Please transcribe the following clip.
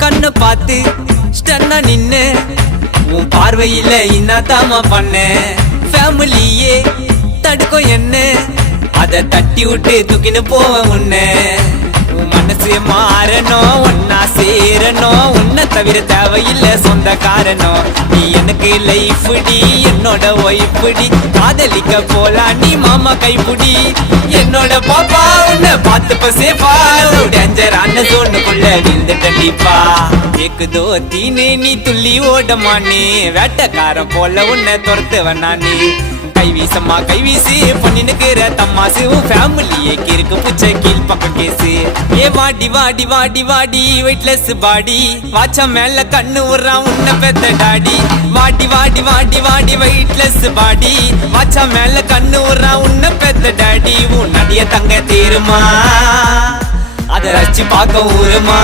கண்ண பார்த்து ஸ்டன்னா நின்னு உன் பார்வையில இன்னாதாமா பண்ண ஃபேமிலியே தடுக்கும் என்ன அத தட்டி விட்டு தூக்கின்னு போவேன் உன்ன உன் மனசு மாறணும் ஒன்னா சேரணும் உன்னை தவிர தேவையில்ல சொந்த காரணம் நீ எனக்கு லைஃப் டி என்னோட ஒய்ஃப் டி காதலிக்க போலாம் நீ மாமா கைப்புடி என்னோட பாப்பா உன்னை பார்த்து சேஃபா டேஞ்சரான சோனுக்குள்ள விழுந்துட்டீப்பா கேக்குதோ தீனே நீ துள்ளி ஓடமானே வேட்டக்காரன் போல உன்னை துரத்துவன் நானே கைவீசம்மா கைவீசி பண்ணினுக்கிற தம்மாசு உன் ஃபேமிலியே கிறுக்கு புச்சை கீழ் பக்கம் கேசு ஏ வாடி வாடி வாடி வாடி வெயிட்லெஸ் பாடி வாச்சா மேல கண்ணு உர்றான் உன்னை பெத்த டாடி வாடி வாடி வாடி வாடி வெயிட்லெஸ் பாடி வாச்சா மேல கண்ணு உர்றான் உன்னை பெத்த டாடி உன் நடிய தங்க தீருமா அதை ரசிச்சு பார்க்க ஊருமா